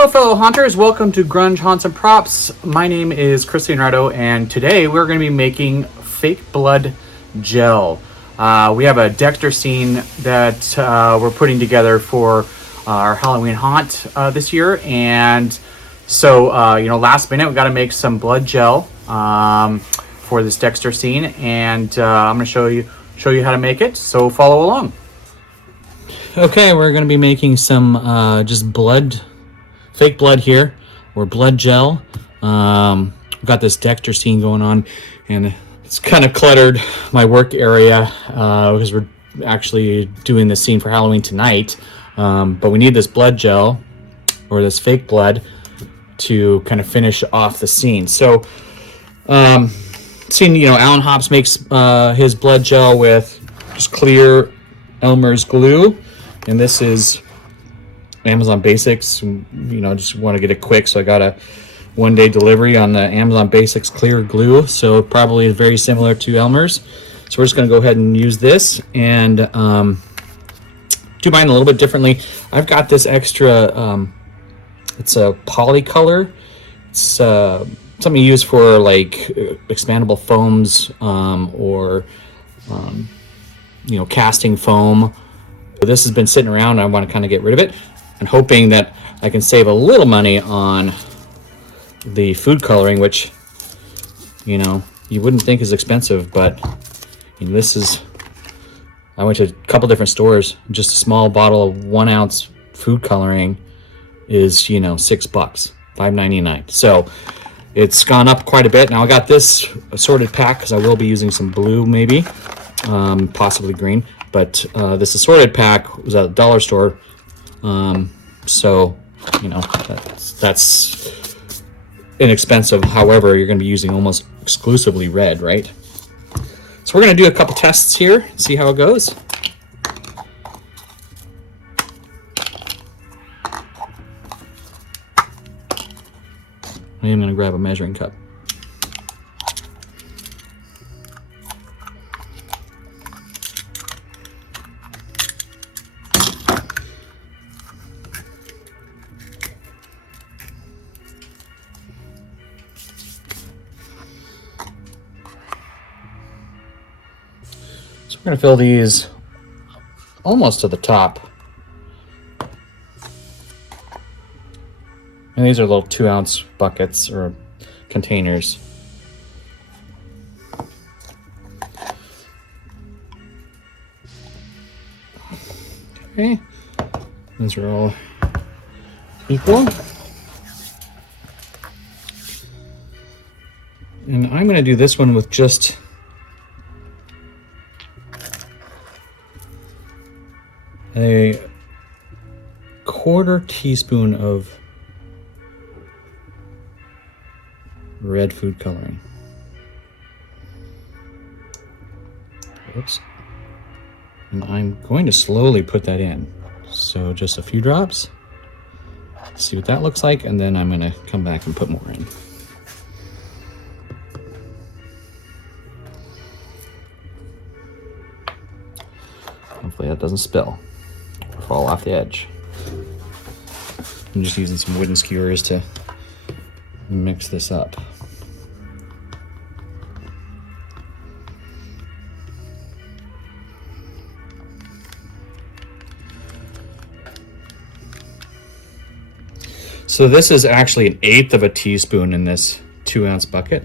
Hello fellow haunters, welcome to Grunge Haunts and Props. My name is Chris Leonardo and today we're going to be making fake blood gel. We have a Dexter scene that we're putting together for our Halloween haunt this year, and so last minute we got to make some blood gel for this Dexter scene, and I'm going to show you how to make it, so follow along. Okay, we're going to be making some just fake blood here, or blood gel. We've got this Dexter scene going on, and it's kind of cluttered my work area because we're actually doing this scene for Halloween tonight. But we need this blood gel, or this fake blood, to kind of finish off the scene. So, Alan Hops makes his blood gel with just clear Elmer's glue, and this is Amazon Basics. Just want to get it quick, so I got a one-day delivery on the Amazon Basics clear glue, so probably very similar to Elmer's. So we're just going to go ahead and use this and do mine a little bit differently. I've got this extra, it's a polycolor. It's something you use for like expandable foams or casting foam. This has been sitting around and I want to kind of get rid of it, and hoping that I can save a little money on the food coloring, which you wouldn't think is expensive, but this is, I went to a couple different stores. Just a small bottle of 1 ounce food coloring is $6, $5.99. So it's gone up quite a bit. Now I got this assorted pack because I will be using some blue, maybe possibly green, but this assorted pack was at a dollar store. So that's inexpensive. However, you're going to be using almost exclusively red, right? So we're going to do a couple tests here, see how it goes. I am going to grab a measuring cup. So we're going to fill these almost to the top. And these are little 2 ounce buckets or containers. Okay, those are all equal. And I'm going to do this one with just a 1/4 teaspoon of red food coloring. Oops. And I'm going to slowly put that in. So just a few drops. See what that looks like, and then I'm going to come back and put more in. Hopefully that doesn't spill or fall off the edge. I'm just using some wooden skewers to mix this up. So this is actually 1/8 of a teaspoon in this 2 ounce bucket,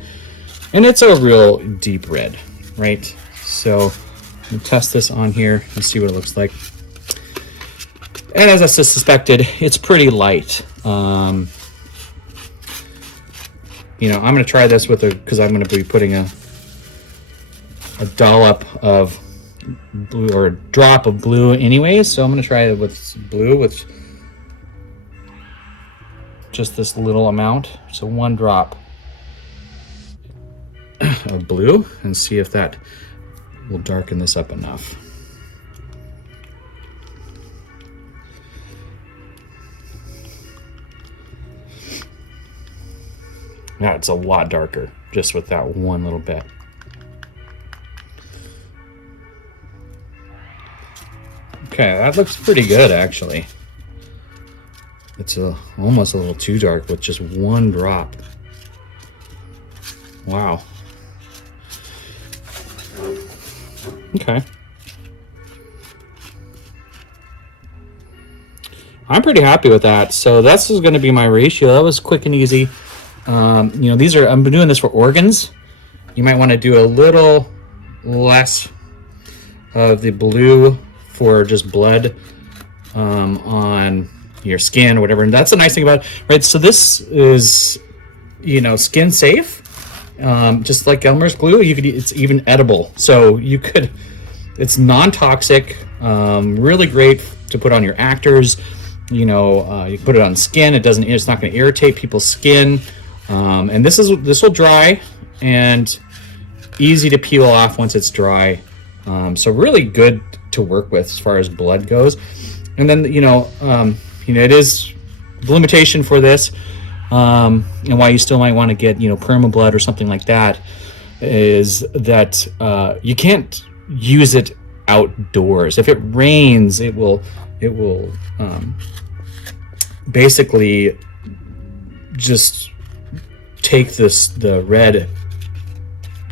and it's a real deep red, right? So we'll test this on here and see what it looks like. And as I suspected, it's pretty light. I'm going to try this because I'm going to be putting a dollop of blue, or a drop of blue anyways. So I'm going to try it with blue, with just this little amount. So 1 drop of blue, and see if that will darken this up enough. Now it's a lot darker just with that one little bit. Okay, that looks pretty good actually. It's almost a little too dark with just one drop. Wow. Okay. I'm pretty happy with that. So that's going to be my ratio. That was quick and easy. These are, I'm doing this for organs. You might want to do a little less of the blue for just blood on your skin or whatever. And that's the nice thing about it, right? So this is, skin safe. Just like Elmer's glue, it's even edible. So it's non-toxic, really great to put on your actors. You put it on skin. It's not going to irritate people's skin. And this will dry and easy to peel off once it's dry. So really good to work with as far as blood goes. And then, it is the limitation for this, and why you still might want to get, perma blood or something like that, is that you can't use it outdoors. If it rains, it will basically just take the red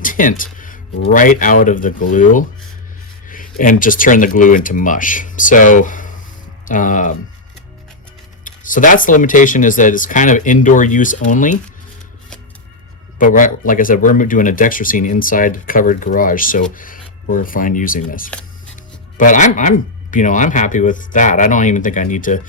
tint right out of the glue and just turn the glue into mush. So that's the limitation, is that it's kind of indoor use only. But like I said, we're doing a Dextrosine inside covered garage, so we're fine using this. But I'm happy with that. I don't even think I need to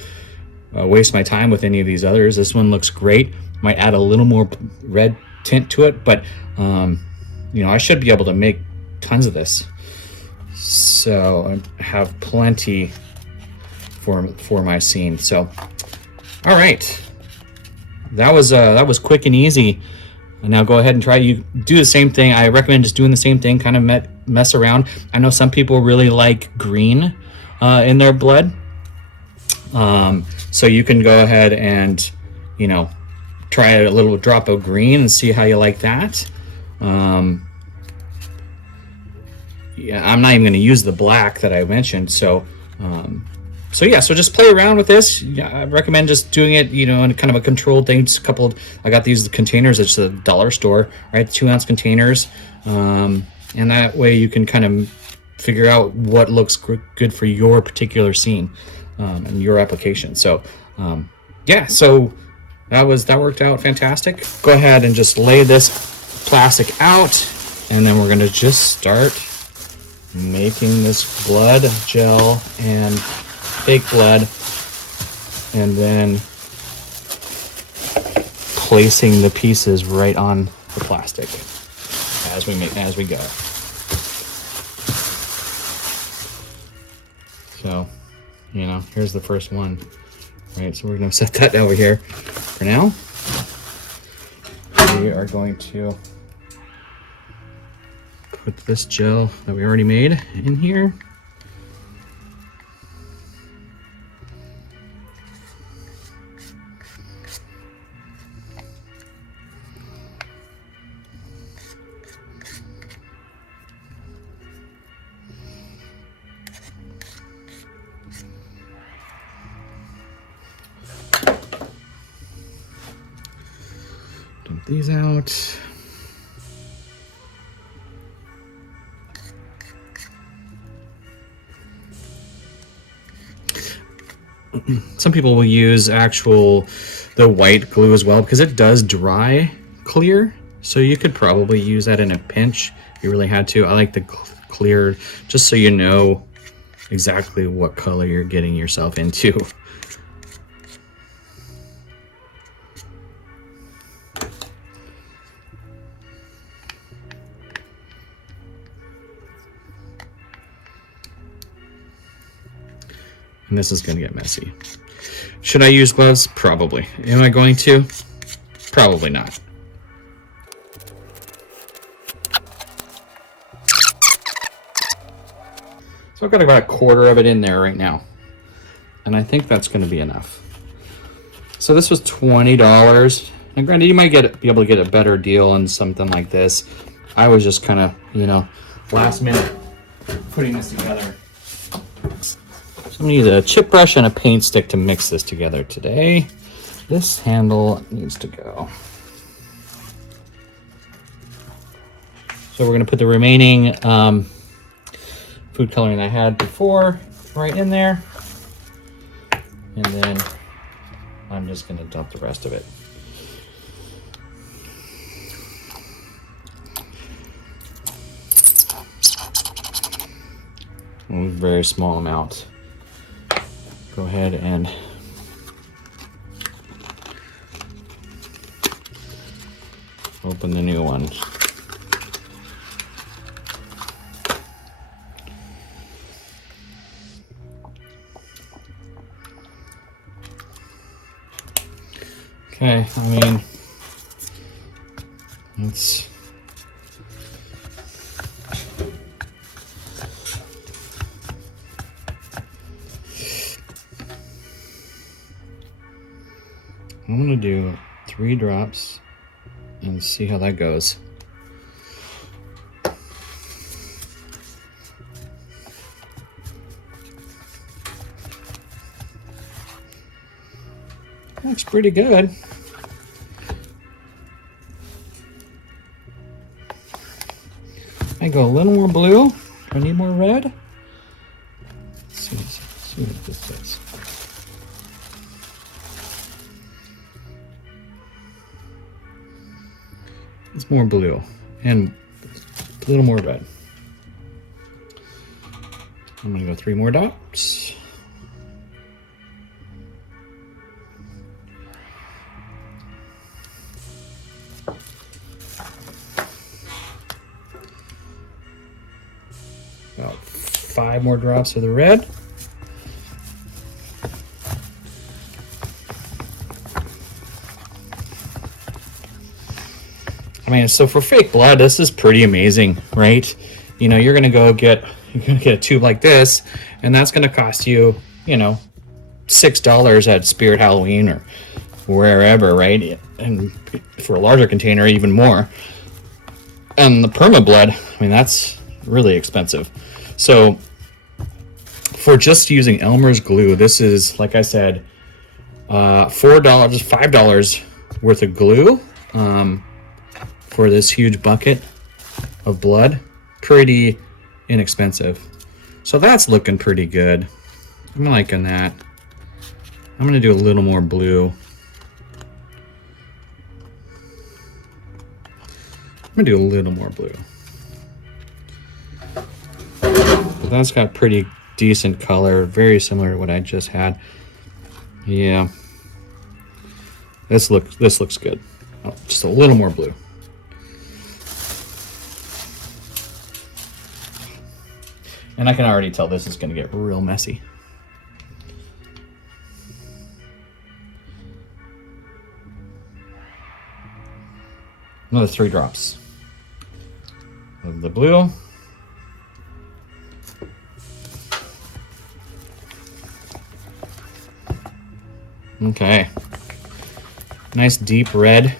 waste my time with any of these others. This one looks great. Might add a little more red tint to it, but I should be able to make tons of this. So I have plenty for my scene. So, all right, that was quick and easy. And now go ahead and try. You do the same thing. I recommend just doing the same thing. Kind of mess around. I know some people really like green in their blood. So you can go ahead and, try a little drop of green and see how you like that. Yeah, I'm not even going to use the black that I mentioned. So just play around with this. Yeah, I recommend just doing it, in kind of a controlled thing. Just I got these containers at the dollar store, right? 2-ounce containers. And that way you can kind of figure out what looks good for your particular scene. And your application. So so that worked out fantastic. Go ahead and just lay this plastic out, and then we're going to just start making this blood gel and fake blood, and then placing the pieces right on the plastic as we go. So here's the first one. Right, so we're going to set that over here for now. We are going to put this gel that we already made in here. Dump these out. Some people will use the white glue as well, because it does dry clear. So you could probably use that in a pinch if you really had to. I like the clear, just so you know exactly what color you're getting yourself into. And this is going to get messy. Should I use gloves? Probably. Am I going to? Probably not. So I've got about 1/4 of it in there right now. And I think that's going to be enough. So this was $20. And granted, you might be able to get a better deal on something like this. I was just kind of, last minute putting this together. So I'm gonna use a chip brush and a paint stick to mix this together today. This handle needs to go. So we're gonna put the remaining food coloring I had before right in there. And then I'm just gonna dump the rest of it. A very small amount. Go ahead and open the new one. Okay, I mean, it's I'm gonna do 3 drops and see how that goes. Looks pretty good. I go a little more blue. I need more red. Let's see what this does. It's more blue and a little more red. I'm gonna go 3 more dots. About 5 more drops of the red. I mean, so for fake blood, this is pretty amazing, right? You know, you're gonna get a tube like this, and that's gonna cost you, you know, $6 at Spirit Halloween or wherever, right? And for a larger container, even more. And the perma blood, I mean, that's really expensive. So for just using Elmer's glue, this is, like I said, $4, $5 worth of glue. For this huge bucket of blood, pretty inexpensive. So that's looking pretty good. I'm liking that. I'm gonna do a little more blue. I'm gonna do a little more blue. But that's got pretty decent color, very similar to what I just had. Yeah, this looks good. Oh, just a little more blue. And I can already tell this is going to get real messy. Another 3 drops of the blue. Okay. Nice deep red.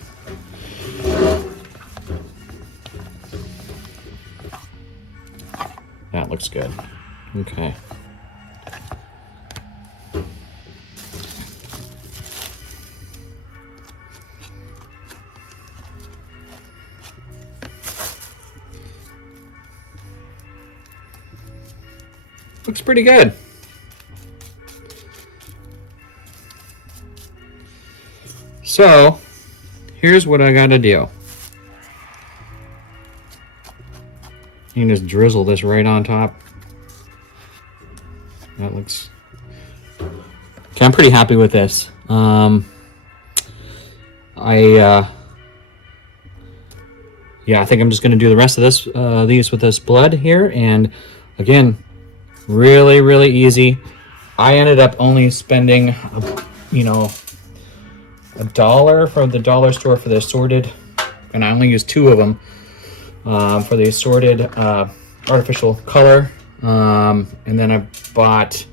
That looks good. Okay. Looks pretty good. So, here's what I gotta do. You can just drizzle this right on top. That looks... Okay, I'm pretty happy with this. Yeah, I think I'm just gonna do the rest of this, these with this blood here. And again, really, really easy. I ended up only spending, you know, $1 from the dollar store for the assorted, and I only used 2 of them. For the assorted artificial color, and then I bought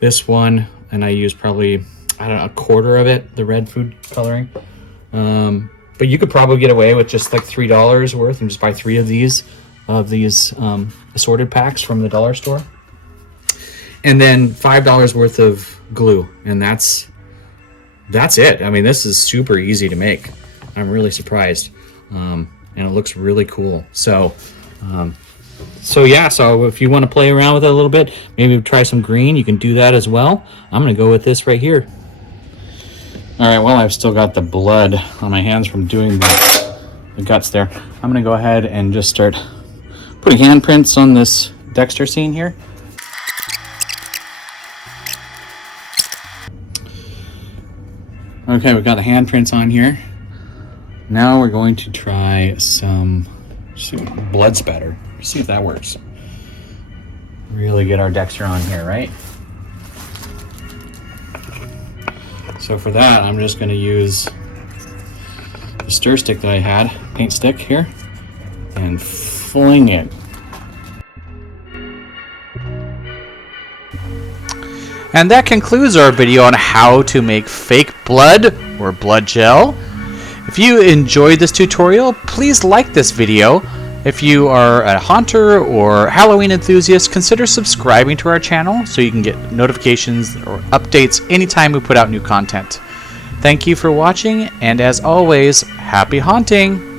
this one, and I used probably, I don't know, a quarter of it, the red food coloring. But you could probably get away with just like $3 worth and just buy 3 of these assorted packs from the dollar store. and then $5 worth of glue, and that's it. I mean, this is super easy to make. I'm really surprised, and it looks really cool. So yeah, so if you want to play around with it a little bit, maybe try some green, you can do that as well. I'm gonna go with this right here. All right, well, I've still got the blood on my hands from doing the guts there. I'm gonna go ahead and just start putting handprints on this Dexter scene here. Okay, we've got the handprints on here. Now we're going to try some blood spatter. See if that works. Really get our Dexter on here, right? So for that, I'm just going to use the stir stick that I had, paint stick here, and fling it. And that concludes our video on how to make fake blood or blood gel. If you enjoyed this tutorial, please like this video. If you are a haunter or Halloween enthusiast, consider subscribing to our channel so you can get notifications or updates anytime we put out new content. Thank you for watching, and as always, happy haunting!